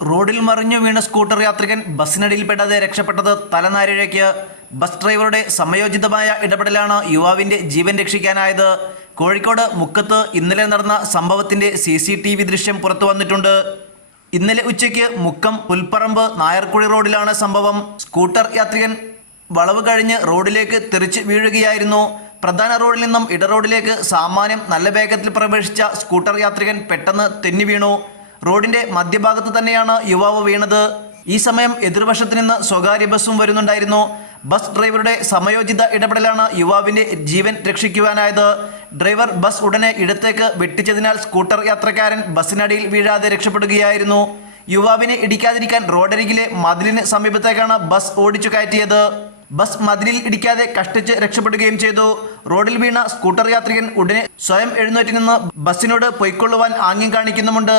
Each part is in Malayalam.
റോഡിൽ മറിഞ്ഞു വീണ സ്കൂട്ടർ യാത്രികൻ ബസ്സിനടിയിൽപ്പെടാതെ രക്ഷപ്പെട്ടത് തലനാരിഴയ്ക്ക്. ബസ് ഡ്രൈവറുടെ സമയോചിതമായ ഇടപെടലാണ് യുവാവിന്റെ ജീവൻ രക്ഷിക്കാനായത്. കോഴിക്കോട് മുക്കത്ത് ഇന്നലെ നടന്ന സംഭവത്തിന്റെ CCTV ദൃശ്യം പുറത്തു വന്നിട്ടുണ്ട്. ഇന്നലെ ഉച്ചയ്ക്ക് മുക്കം പുൽപ്പറമ്പ് നായർക്കുഴി റോഡിലാണ് സംഭവം. സ്കൂട്ടർ യാത്രികൻ വളവ് കഴിഞ്ഞ് റോഡിലേക്ക് തെറിച്ച് വീഴുകയായിരുന്നു. പ്രധാന റോഡിൽ നിന്നും ഇടറോഡിലേക്ക് സാമാന്യം നല്ല വേഗത്തിൽ പ്രവേശിച്ച സ്കൂട്ടർ യാത്രികൻ പെട്ടെന്ന് തെന്നി വീണു. റോഡിന്റെ മധ്യഭാഗത്ത് തന്നെയാണ് യുവാവ് വീണത്. ഈ സമയം എതിർവശത്ത് നിന്ന് സ്വകാര്യ ബസ്സും വരുന്നുണ്ടായിരുന്നു. ബസ് ഡ്രൈവറുടെ സമയോചിത ഇടപെടലാണ് യുവാവിന്റെ ജീവൻ രക്ഷിക്കുവാനായത്. ഡ്രൈവർ ബസ് ഉടനെ ഇടത്തേക്ക് വെട്ടിച്ചതിനാൽ സ്കൂട്ടർ യാത്രക്കാരൻ ബസ്സിനടിയിൽ വീഴാതെ രക്ഷപ്പെടുകയായിരുന്നു. യുവാവിനെ ഇടിക്കാതിരിക്കാൻ റോഡരികിലെ മതിലിന് സമീപത്തേക്കാണ് ബസ് ഓടിച്ചു കയറ്റിയത്. ബസ് മതിലിൽ ഇടിക്കാതെ കഷ്ടിച്ച് രക്ഷപ്പെടുകയും ചെയ്തു. റോഡിൽ വീണ സ്കൂട്ടർ യാത്രികൻ ഉടനെ സ്വയം എഴുന്നേറ്റ് നിന്ന് ബസ്സിനോട് പൊയ്ക്കൊള്ളുവാൻ ആംഗ്യം കാണിക്കുന്നുമുണ്ട്.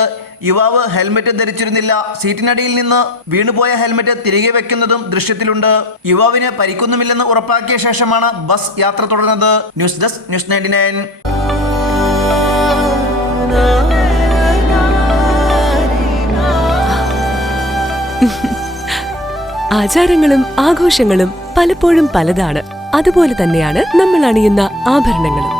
യുവാവ് ഹെൽമെറ്റ് ധരിച്ചിരുന്നില്ല. സീറ്റിനടിയിൽ നിന്ന് വീണുപോയ ഹെൽമെറ്റ് തിരികെ വെക്കുന്നതും ദൃശ്യത്തിലുണ്ട്. യുവാവിന് പരിക്കൊന്നുമില്ലെന്ന് ഉറപ്പാക്കിയ ശേഷമാണ് ബസ് യാത്ര തുടർന്നത്. News desk news 99. ആചാരങ്ങളും ആഘോഷങ്ങളും പലപ്പോഴും പലതാണ്. അതുപോലെ തന്നെയാണ് നമ്മൾ അണിയുന്ന ആഭരണങ്ങളും.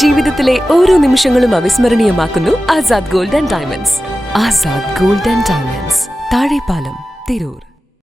ജീവിതത്തിലെ ഓരോ നിമിഷങ്ങളും അവിസ്മരണീയമാക്കുന്നു Azad gold and diamonds. Azad gold and diamonds, Thazhepalam, Tirur.